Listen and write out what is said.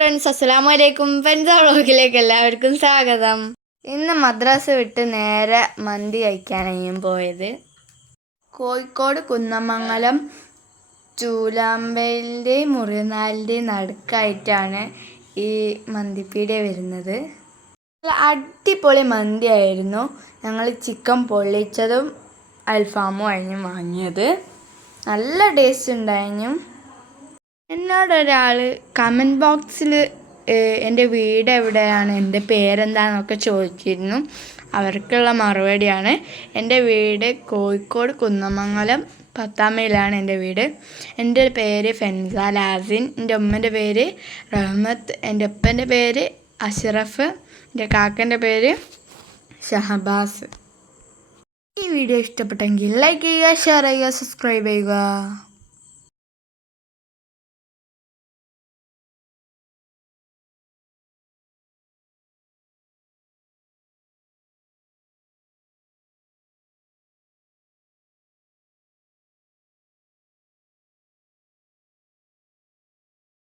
Friends അസ്സലാമു അലൈക്കും. Friends വ്ളോഗിലേക്ക് എല്ലാവർക്കും സ്വാഗതം. ഇന്ന് മദ്രാസ് വിട്ട് നേരെ മന്തി കഴിക്കാനാണ് പോയത്. കോഴിക്കോട് കുന്നമംഗലം ചൂലാമ്പലിൻ്റെയും മുറിനാലിൻ്റെയും നടുക്കായിട്ടാണ് ഈ മന്തിപ്പീടിയ വരുന്നത്. അടിപൊളി മന്തിയായിരുന്നു. ഞങ്ങൾ ചിക്കൻ പൊള്ളിച്ചതും അൽഫാമും ആയിരുന്നു വാങ്ങിയത്. നല്ല ടേസ്റ്റ് ഉണ്ടായിരുന്നു. എന്നോടൊരാൾ കമൻറ്റ് ബോക്സിൽ എൻ്റെ വീട് എവിടെയാണ്, എൻ്റെ പേരെന്താണെന്നൊക്കെ ചോദിച്ചിരുന്നു. അവർക്കുള്ള മറുപടിയാണ്, എൻ്റെ വീട് കോഴിക്കോട് കുന്നമംഗലം 10-ാം മൈലാണ് എൻ്റെ വീട്. എൻ്റെ പേര് ഫെൻസ ലാസിൻ, എൻ്റെ ഉമ്മൻ്റെ പേര് റഹ്മത്ത്, എൻ്റെ ഉപ്പൻ്റെ പേര് അഷ്റഫ്, എൻ്റെ കാക്കൻ്റെ പേര് ഷഹബാസ്. ഈ വീഡിയോ ഇഷ്ടപ്പെട്ടെങ്കിൽ ലൈക്ക് ചെയ്യുക, ഷെയർ ചെയ്യുക, സബ്സ്ക്രൈബ് ചെയ്യുക.